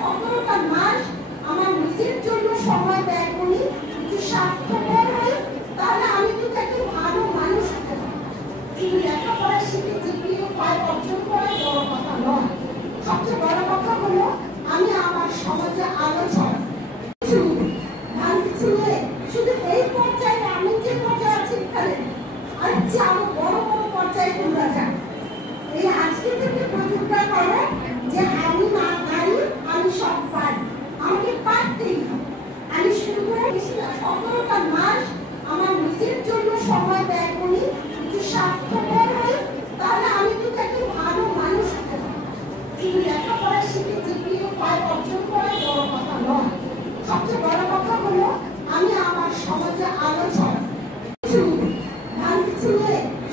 15টা মাস আমার নিজের জন্য সময় ব্যয় করি, একটু স্বাস্থ্যকর হই, তাহলে আমি কিন্তু একটা ভালো মানুষ হতে পারি। শুধু লেখাপড়া শিখে ডিগ্রিও 5 অর্জন করা বড় কথা নয়। সবচেয়ে বড় কথা হলো আমি আমার সমাজে আলো ছড়াই। শুধু এই পর্যায়ে আমি যে পর্যায়ে আছি এখানে আর যে আরো বড় বড় পর্যায়ে তোমরা যাও। এই আজকে থেকে প্রতিজ্ঞা করো যে আমি না পারি, আমি সব পারি, আমাকে পারতেই হবে। আমি শুরু করে 15টা মাস আমার নিজের জন্য সময় ব্যয় করি, একটু স্বাস্থ্যকর হই, তাহলে আমি কিন্তু একটা ভালো মানুষ হতে পারি। শুধু লেখাপড়া শিখে ডিগ্রিও 5 অর্জন করা বড় কথা নয়। সবচেয়ে বড় কথা হলো আমি আমার সমাজে আলো ছড়াই।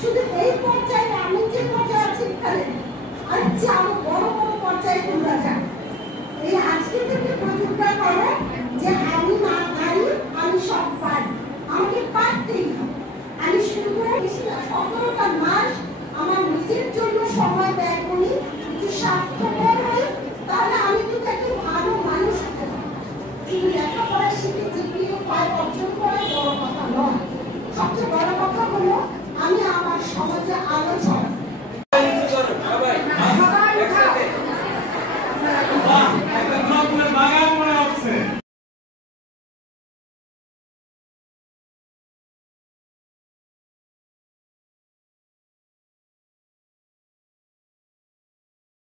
শুধু এই পর্যায়ে আমি যে পর্যায়ে আছি এখানে আর যে আরো বড় বড় পর্যায়ে তোমরা যাও। এই আজকে থেকে প্রতিজ্ঞা করো যে আমি না পারি, আমি সব পারি, আমাকে পারতেই হবে। আমি শুরু করে 15টা মাস আমার নিজের জন্য সময় ব্যয় করি, একটু স্বাস্থ্যকর হই, তাহলে আমি কিন্তু একটা ভালো মানুষ হতে পারি। শুধু লেখাপড়া শিখে ডিগ্রিও 5 অর্জন করা বড় কথা নয়। সবচেয়ে বড় কথা হলো আমি আমার সমাজে আলো ছড়াই।